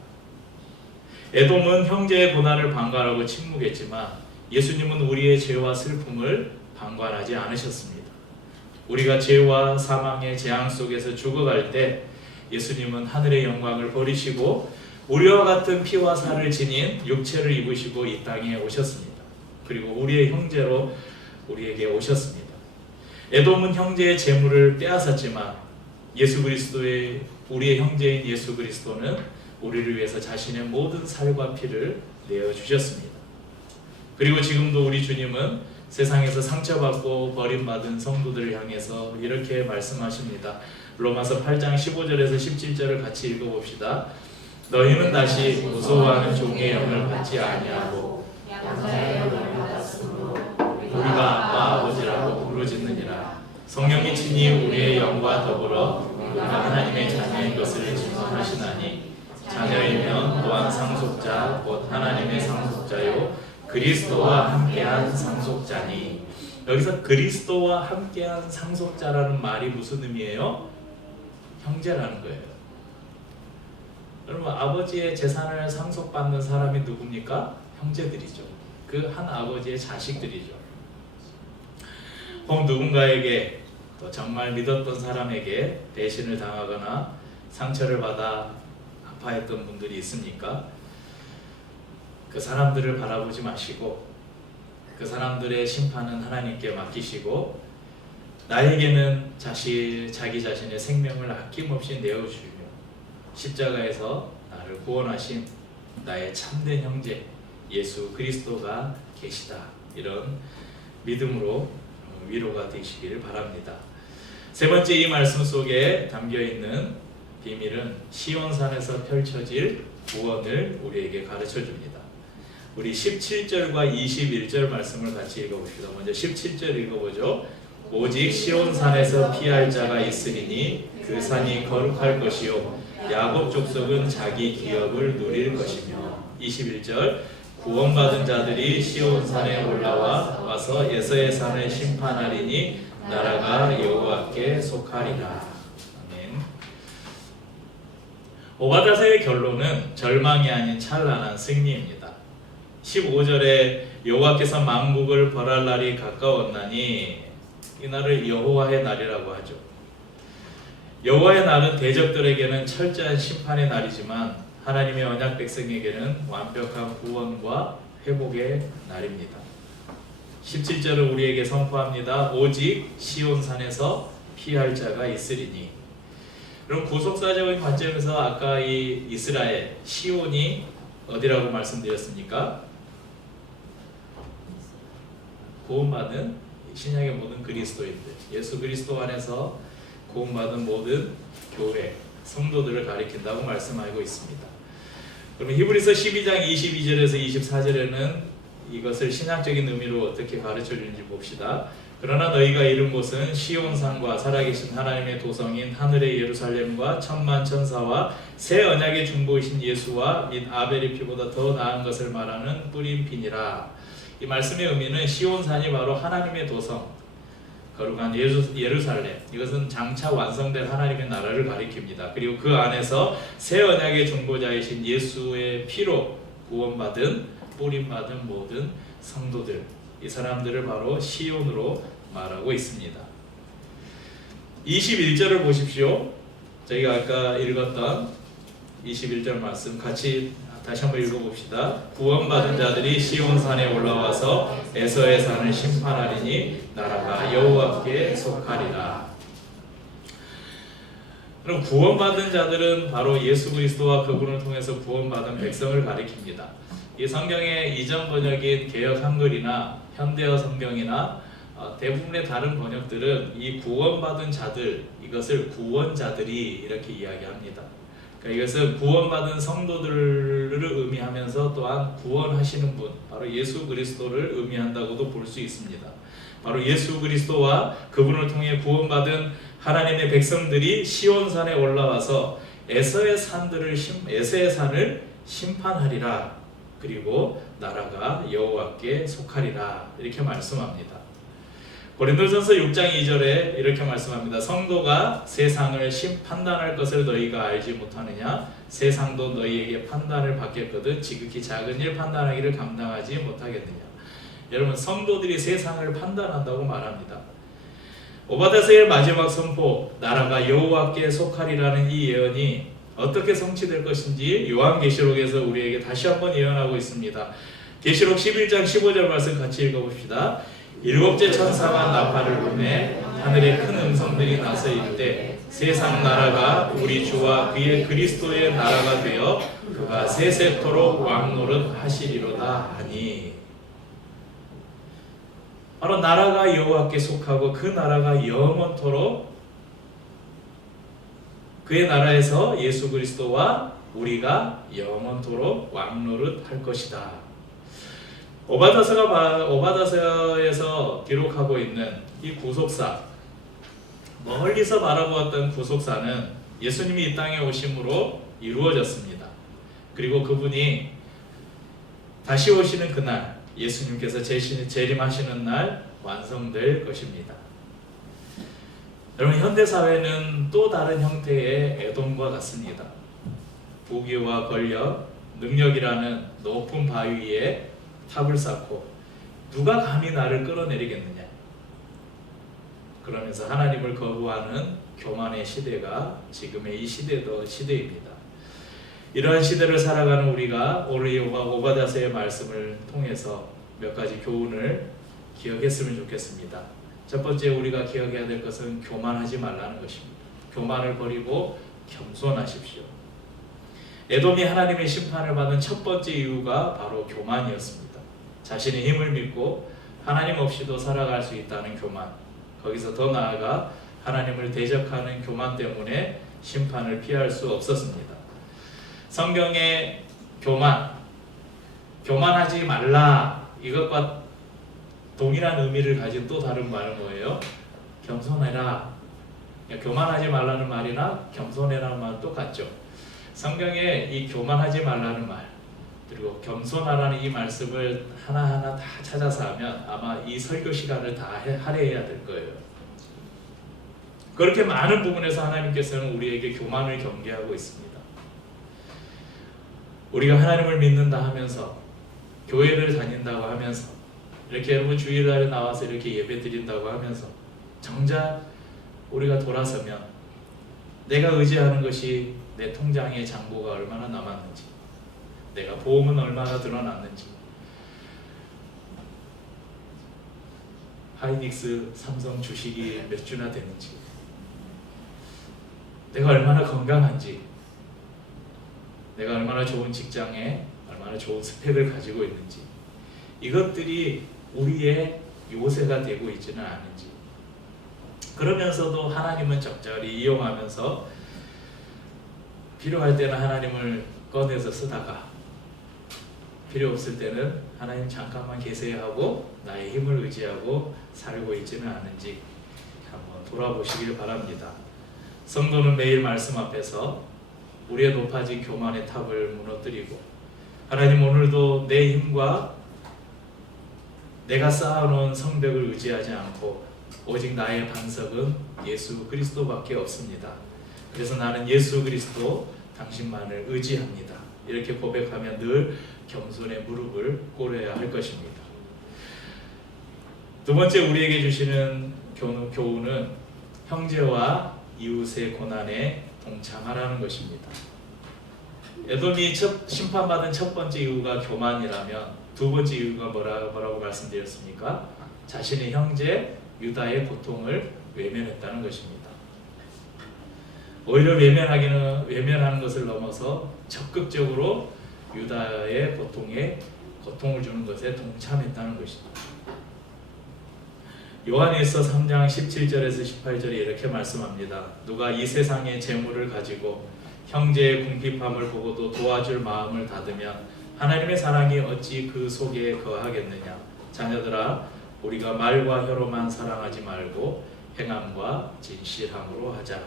에돔은 형제의 고난을 방관하고 침묵했지만 예수님은 우리의 죄와 슬픔을 방관하지 않으셨습니다. 우리가 죄와 사망의 재앙 속에서 죽어갈 때 예수님은 하늘의 영광을 버리시고 우리와 같은 피와 살을 지닌 육체를 입으시고 이 땅에 오셨습니다. 그리고 우리의 형제로 우리에게 오셨습니다. 에돔은 형제의 재물을 빼앗았지만 예수 그리스도의 우리의 형제인 예수 그리스도는 우리를 위해서 자신의 모든 살과 피를 내어주셨습니다. 그리고 지금도 우리 주님은 세상에서 상처받고 버림받은 성도들을 향해서 이렇게 말씀하십니다. 로마서 8장 15절에서 17절을 같이 읽어봅시다. 너희는 다시 무서워하는 종의 영을 받지 아니하고 양자의 영을 받았으므로 우리가 아빠 아버지라고 부르짖느니라. 성령이 친히 우리의 영과 더불어 우리가 하나님의 자녀인 것을 증언하시나니 자녀이면 또한 상속자 곧 하나님의 상속자요 그리스도와 함께한 상속자니. 여기서 그리스도와 함께한 상속자라는 말이 무슨 의미예요? 형제라는 거예요. 여러분, 아버지의 재산을 상속받는 사람이 누굽니까? 형제들이죠. 그 한 아버지의 자식들이죠. 혹 누군가에게 또 정말 믿었던 사람에게 배신을 당하거나 상처를 받아 아파했던 분들이 있습니까? 그 사람들을 바라보지 마시고 그 사람들의 심판은 하나님께 맡기시고 나에게는 자기 자신의 생명을 아낌없이 내어주시며 십자가에서 나를 구원하신 나의 참된 형제 예수 그리스도가 계시다. 이런 믿음으로 위로가 되시기를 바랍니다. 세 번째, 이 말씀 속에 담겨있는 비밀은 시온산에서 펼쳐질 구원을 우리에게 가르쳐줍니다. 우리 17절과 21절 말씀을 같이 읽어봅시다. 먼저 17절 읽어보죠. 오직 시온산에서 피할 자가 있으리니 그 산이 거룩할 것이요 야곱 족속은 자기 기업을 누릴 것이며. 21절 구원받은 자들이 시온산에 올라와 와서 예서의 산을 심판하리니 나라가 여호와께 속하리라. 아멘. 오바다서의 결론은 절망이 아닌 찬란한 승리입니다. 15절에 여호와께서 만국을 벌할 날이 가까웠나니 이 날을 여호와의 날이라고 하죠. 여호와의 날은 대적들에게는 철저한 심판의 날이지만 하나님의 언약 백성에게는 완벽한 구원과 회복의 날입니다. 17절을 우리에게 선포합니다. 오직 시온산에서 피할 자가 있으리니. 그럼 구속사적인 관점에서 아까 이 이스라엘 시온이 어디라고 말씀드렸습니까? 구원받은 신약의 모든 그리스도인들, 예수 그리스도 안에서 구원받은 모든 교회 성도들을 가리킨다고 말씀하고 있습니다. 그러면 히브리서 12장 22절에서 24절에는 이것을 신학적인 의미로 어떻게 가르쳐 주는지 봅시다. 그러나 너희가 이른 곳은 시온산과 살아계신 하나님의 도성인 하늘의 예루살렘과 천만 천사와 새 언약의 중보이신 예수와 및 아벨의 피보다 더 나은 것을 말하는 뿌린 피니라. 이 말씀의 의미는 시온산이 바로 하나님의 도성, 거룩한 예루살렘, 이것은 장차 완성될 하나님의 나라를 가리킵니다. 그리고 그 안에서 새 언약의 중보자이신 예수의 피로 구원받은 뿌림받은 모든 성도들, 이 사람들을 바로 시온으로 말하고 있습니다. 21절을 보십시오. 저희가 아까 읽었던 21절 말씀 같이 다시 한번 읽어봅시다. 구원받은 자들이 시온산에 올라와서 에서의 산을 심판하리니 나라가 여호와께 속하리라. 그럼 구원받은 자들은 바로 예수 그리스도와 그분을 통해서 구원받은 백성을 가리킵니다. 이 성경의 이전 번역인 개역 한글이나 현대어 성경이나 대부분의 다른 번역들은 이 구원받은 자들, 이것을 구원자들이 이렇게 이야기합니다. 그러니까 이것은 구원받은 성도들을 의미하면서 또한 구원하시는 분, 바로 예수 그리스도를 의미한다고도 볼 수 있습니다. 바로 예수 그리스도와 그분을 통해 구원받은 하나님의 백성들이 시온산에 올라와서 에서의 산을 심판하리라. 그리고 나라가 여호와께 속하리라. 이렇게 말씀합니다. 고린도전서 6장 2절에 이렇게 말씀합니다. 성도가 세상을 판단할 것을 너희가 알지 못하느냐? 세상도 너희에게 판단을 받겠거든 지극히 작은 일 판단하기를 감당하지 못하겠느냐? 여러분, 성도들이 세상을 판단한다고 말합니다. 오바댜서의 마지막 선포, 나라가 여호와께 속하리라는 이 예언이 어떻게 성취될 것인지 요한계시록에서 우리에게 다시 한번 예언하고 있습니다. 계시록 11장 15절 말씀 같이 읽어봅시다. 일곱째 천사가 나팔을 불매 하늘에 큰 음성들이 나서 이르되 세상 나라가 우리 주와 그의 그리스도의 나라가 되어 그가 세세토록 왕노릇 하시리로다 하니. 바로 나라가 여호와께 속하고 그 나라가 영원토록 그의 나라에서 예수 그리스도와 우리가 영원토록 왕노릇 할 것이다. 오바댜서에서 기록하고 있는 이 구속사, 멀리서 바라보았던 구속사는 예수님이 이 땅에 오심으로 이루어졌습니다. 그리고 그분이 다시 오시는 그날, 예수님께서 재림하시는 날 완성될 것입니다. 여러분, 현대사회는 또 다른 형태의 에돔과 같습니다. 부귀와 권력, 능력이라는 높은 바위 위에 탑을 쌓고 누가 감히 나를 끌어내리겠느냐, 그러면서 하나님을 거부하는 교만의 시대가 지금의 이 시대입니다. 이러한 시대를 살아가는 우리가 오늘 이 오바댜서의 말씀을 통해서 몇 가지 교훈을 기억했으면 좋겠습니다. 첫 번째, 우리가 기억해야 될 것은 교만하지 말라는 것입니다. 교만을 버리고 겸손하십시오. 에돔이 하나님의 심판을 받은 첫 번째 이유가 바로 교만이었습니다. 자신의 힘을 믿고 하나님 없이도 살아갈 수 있다는 교만, 거기서 더 나아가 하나님을 대적하는 교만 때문에 심판을 피할 수 없었습니다. 성경의 교만하지 말라, 이것과 동일한 의미를 가진 또 다른 말은 뭐예요? 겸손해라. 교만하지 말라는 말이나 겸손해라는 말은 똑같죠. 성경에 이 교만하지 말라는 말, 그리고 겸손하라는 이 말씀을 하나하나 다 찾아서 하면 아마 이 설교 시간을 다 할애해야 될 거예요. 그렇게 많은 부분에서 하나님께서는 우리에게 교만을 경계하고 있습니다. 우리가 하나님을 믿는다 하면서, 교회를 다닌다고 하면서, 이렇게 여러분 주일날에 나와서 이렇게 예배 드린다고 하면서 정작 우리가 돌아서면 내가 의지하는 것이 내 통장에 잔고가 얼마나 남았는지, 내가 보험은 얼마나 드러났는지, 하이닉스, 삼성 주식이 몇 주나 되는지, 내가 얼마나 건강한지, 내가 얼마나 좋은 직장에 얼마나 좋은 스펙을 가지고 있는지, 이것들이 우리의 요새가 되고 있지는 않은지, 그러면서도 하나님은 적절히 이용하면서 필요할 때는 하나님을 꺼내서 쓰다가 필요 없을 때는 하나님 잠깐만 계세요 하고 나의 힘을 의지하고 살고 있지는 않은지 한번 돌아보시길 바랍니다. 성도는 매일 말씀 앞에서 우리의 높아진 교만의 탑을 무너뜨리고, 하나님 오늘도 내 힘과 내가 쌓아놓은 성벽을 의지하지 않고 오직 나의 반석은 예수 그리스도밖에 없습니다. 그래서 나는 예수 그리스도 당신만을 의지합니다. 이렇게 고백하면 늘 겸손의 무릎을 꿇어야 할 것입니다. 두 번째, 우리에게 주시는 교훈은 형제와 이웃의 고난에 동참하라는 것입니다. 에돔이 심판받은 첫 번째 이유가 교만이라면 두 번째 이유가 뭐라고 말씀드렸습니까? 자신의 형제 유다의 고통을 외면했다는 것입니다. 오히려 외면하는 것을 넘어서 적극적으로 유다의 고통을 주는 것에 동참했다는 것입니다. 요한일서 3장 17절에서 18절에 이렇게 말씀합니다. 누가 이 세상의 재물을 가지고 형제의 궁핍함을 보고도 도와줄 마음을 닫으면 하나님의 사랑이 어찌 그 속에 거하겠느냐. 자녀들아, 우리가 말과 혀로만 사랑하지 말고 행함과 진실함으로 하자.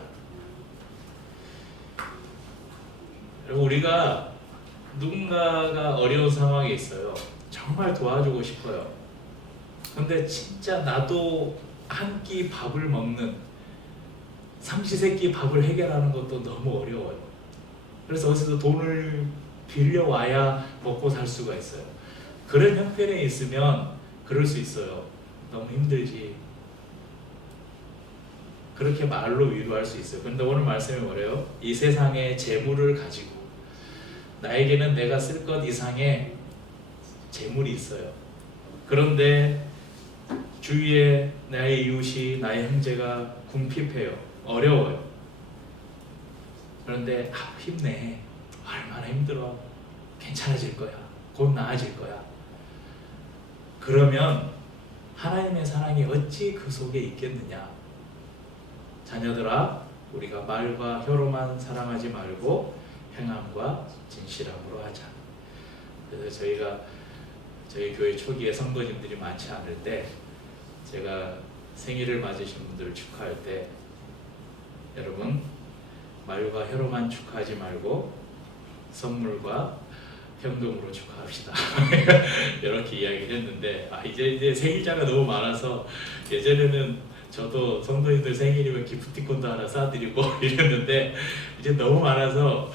우리가 누군가가 어려운 상황에 있어요. 정말 도와주고 싶어요. 근데 진짜 나도 한 끼 밥을 먹는, 삼시세끼 밥을 해결하는 것도 너무 어려워요. 그래서 어디서 돈을 빌려와야 먹고 살 수가 있어요. 그런 형편에 있으면 그럴 수 있어요. 너무 힘들지. 그렇게 말로 위로할 수 있어요. 그런데 오늘 말씀이 뭐래요? 이 세상의 재물을 가지고, 나에게는 내가 쓸 것 이상의 재물이 있어요. 그런데 주위에 나의 이웃이, 나의 형제가 궁핍해요. 어려워요. 그런데 힘내. 얼마나 힘들어. 괜찮아질 거야. 곧 나아질 거야. 그러면 하나님의 사랑이 어찌 그 속에 있겠느냐. 자녀들아, 우리가 말과 혀로만 사랑하지 말고 행함과 진실함으로 하자. 그래서 저희 교회 초기에 성도님들이 많지 않을 때 제가 생일을 맞으신 분들 축하할 때, 여러분 말과 혀로만 축하하지 말고 선물과 현금으로 축하합시다. 이렇게 이야기를 했는데, 이제 생일자가 너무 많아서, 예전에는 저도 성도님들 생일이면 기프티콘도 하나 싸드리고 이랬는데 이제 너무 많아서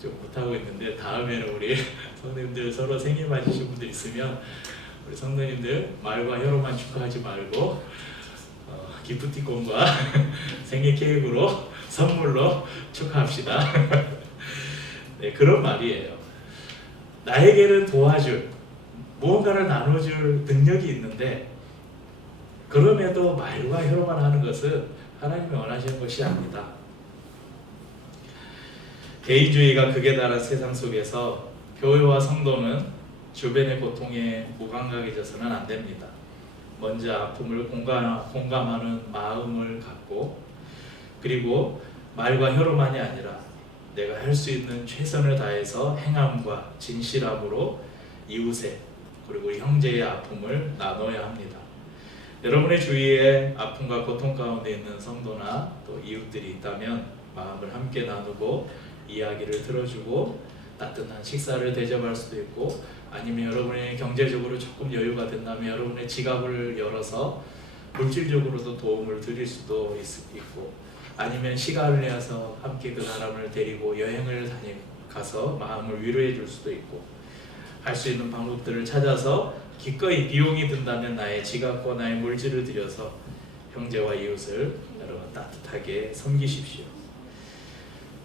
좀 못하고 있는데, 다음에는 우리 성도님들 서로 생일 맞으신 분들 있으면 우리 성도님들 말과 혀로만 축하하지 말고 기프티콘과 생일 케이크로 선물로 축하합시다. 네, 그런 말이에요. 나에게는 도와줄, 무언가를 나눠줄 능력이 있는데, 그럼에도 말과 혀로만 하는 것은 하나님이 원하시는 것이 아니다. 개인주의가 극에 달한 세상 속에서 교회와 성도는 주변의 고통에 무감각해져서는 안 됩니다. 먼저 아픔을 공감하는 마음을 갖고, 그리고 말과 혀로만이 아니라 내가 할 수 있는 최선을 다해서 행함과 진실함으로 이웃의, 그리고 우리 형제의 아픔을 나눠야 합니다. 여러분의 주위에 아픔과 고통 가운데 있는 성도나 또 이웃들이 있다면 마음을 함께 나누고 이야기를 들어주고 따뜻한 식사를 대접할 수도 있고, 아니면 여러분의 경제적으로 조금 여유가 된다면 여러분의 지갑을 열어서 물질적으로도 도움을 드릴 수도 있고, 아니면 시간을 내서 함께 그 사람을 데리고 여행을 가서 마음을 위로해 줄 수도 있고, 할 수 있는 방법들을 찾아서 기꺼이 비용이 든다면 나의 지갑과 나의 물질을 들여서 형제와 이웃을 여러분 따뜻하게 섬기십시오.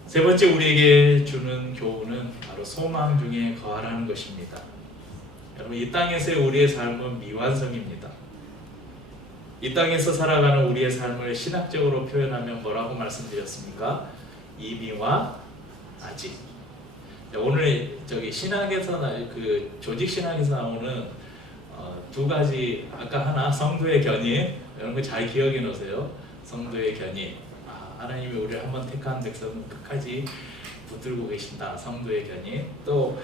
세 번째 우리에게 주는 교훈은 바로 소망 중에 거하라는 것입니다. 여러분, 이 땅에서의 우리의 삶은 미완성입니다. 이 땅에서 살아가는 우리의 삶을 신학적으로 표현하면 뭐라고 말씀드렸습니까? 이미와 아직. 오늘 신학에서 조직 신학에서 나오는 두 가지, 아까 하나 성도의 견인, 이런 거 잘 기억해 놓으세요. 성도의 견인. 하나님이 우리를 한번 택한 백성은 끝까지 붙들고 계신다. 성도의 견인. 또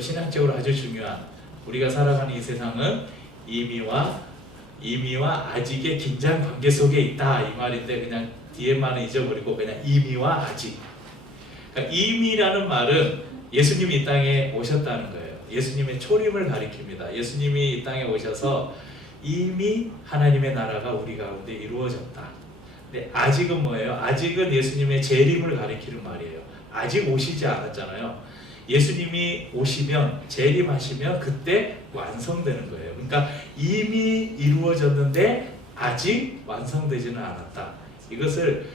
신학적으로 아주 중요한, 우리가 살아가는 이 세상은 이미와 아직의 긴장 관계 속에 있다, 이 말인데 그냥 뒤에만은 잊어버리고 그냥 이미와 아직. 그러니까 이미라는 말은 예수님이 이 땅에 오셨다는 거예요. 예수님의 초림을 가리킵니다. 예수님이 이 땅에 오셔서 이미 하나님의 나라가 우리 가운데 이루어졌다. 근데 아직은 뭐예요? 아직은 예수님의 재림을 가리키는 말이에요. 아직 오시지 않았잖아요. 예수님이 오시면, 재림하시면 그때 완성되는 거예요. 그러니까 이미 이루어졌는데 아직 완성되지는 않았다. 이것을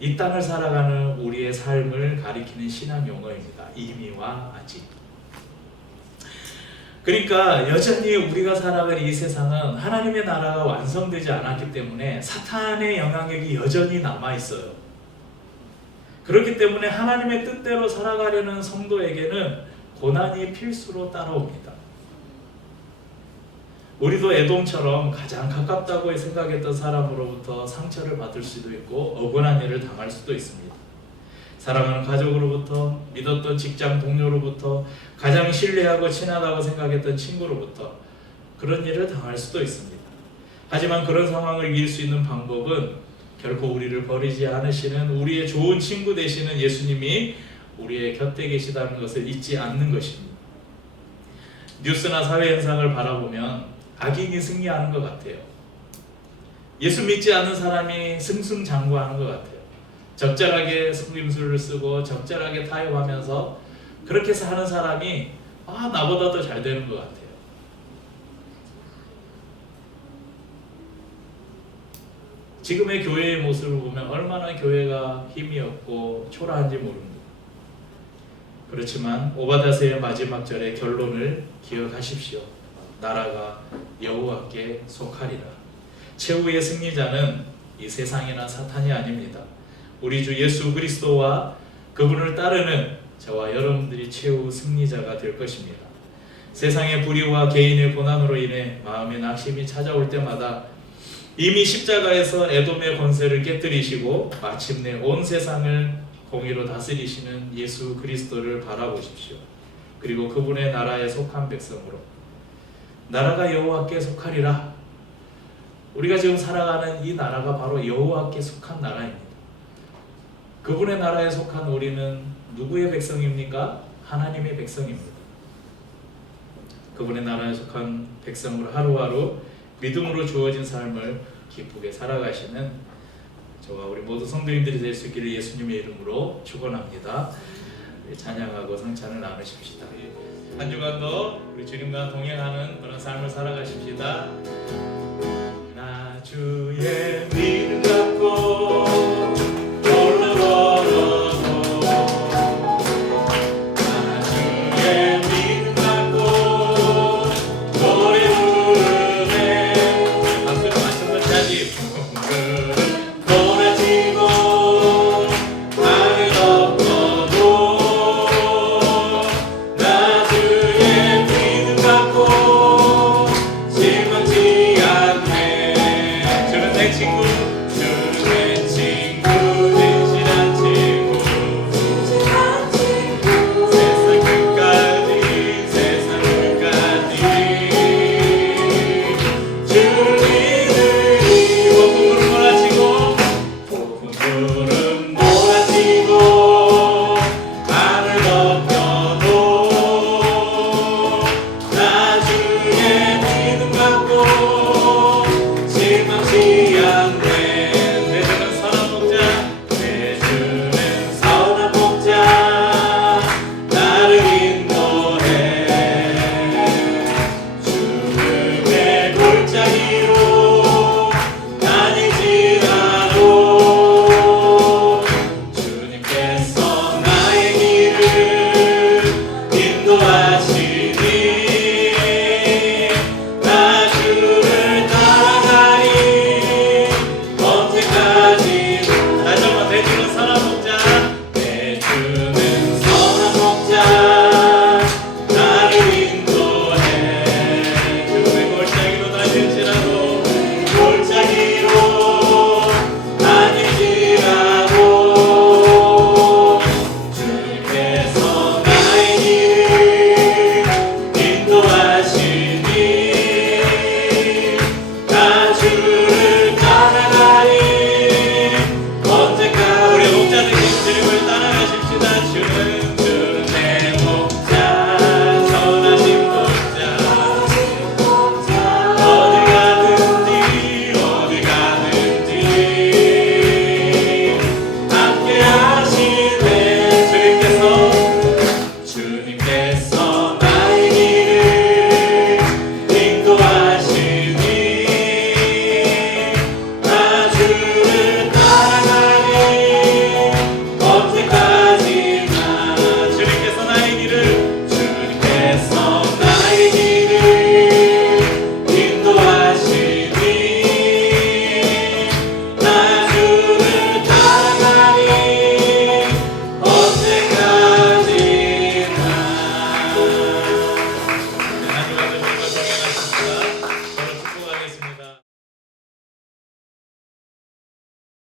이 땅을 살아가는 우리의 삶을 가리키는 신학 용어입니다. 이미와 아직. 그러니까 여전히 우리가 살아가는 이 세상은 하나님의 나라가 완성되지 않았기 때문에 사탄의 영향력이 여전히 남아 있어요. 그렇기 때문에 하나님의 뜻대로 살아가려는 성도에게는 고난이 필수로 따라옵니다. 우리도 에돔처럼 가장 가깝다고 생각했던 사람으로부터 상처를 받을 수도 있고 억울한 일을 당할 수도 있습니다. 사랑하는 가족으로부터, 믿었던 직장 동료로부터, 가장 신뢰하고 친하다고 생각했던 친구로부터 그런 일을 당할 수도 있습니다. 하지만 그런 상황을 이길 수 있는 방법은 결코 우리를 버리지 않으시는 우리의 좋은 친구 되시는 예수님이 우리의 곁에 계시다는 것을 잊지 않는 것입니다. 뉴스나 사회 현상을 바라보면 악인이 승리하는 것 같아요. 예수 믿지 않는 사람이 승승장구하는 것 같아요. 적절하게 속임수를 쓰고 적절하게 타협하면서 그렇게 해서 하는 사람이 나보다 더 잘 되는 것 같아요. 지금의 교회의 모습을 보면 얼마나 교회가 힘이 없고 초라한지 모릅니다. 그렇지만 오바댜서의 마지막 절의 결론을 기억하십시오. 나라가 여호와께 속하리라. 최후의 승리자는 이 세상이나 사탄이 아닙니다. 우리 주 예수 그리스도와 그분을 따르는 저와 여러분들이 최후 승리자가 될 것입니다. 세상의 불의와 개인의 고난으로 인해 마음의 낙심이 찾아올 때마다 이미 십자가에서 에돔의 권세를 깨뜨리시고 마침내 온 세상을 공의로 다스리시는 예수 그리스도를 바라보십시오. 그리고 그분의 나라에 속한 백성으로 나라가 여호와께 속하리라. 우리가 지금 살아가는 이 나라가 바로 여호와께 속한 나라입니다. 그분의 나라에 속한 우리는 누구의 백성입니까? 하나님의 백성입니다. 그분의 나라에 속한 백성으로 하루하루 믿음으로 주어진 삶을 기쁘게 살아가시는 저와 우리 모두 성도님들이 될 수 있기를 예수님의 이름으로 축원합니다. 찬양하고 성찬을 나누십시다. 한 주간도 우리 주님과 동행하는 그런 삶을 살아가십시다. 나 주의 믿음 갖고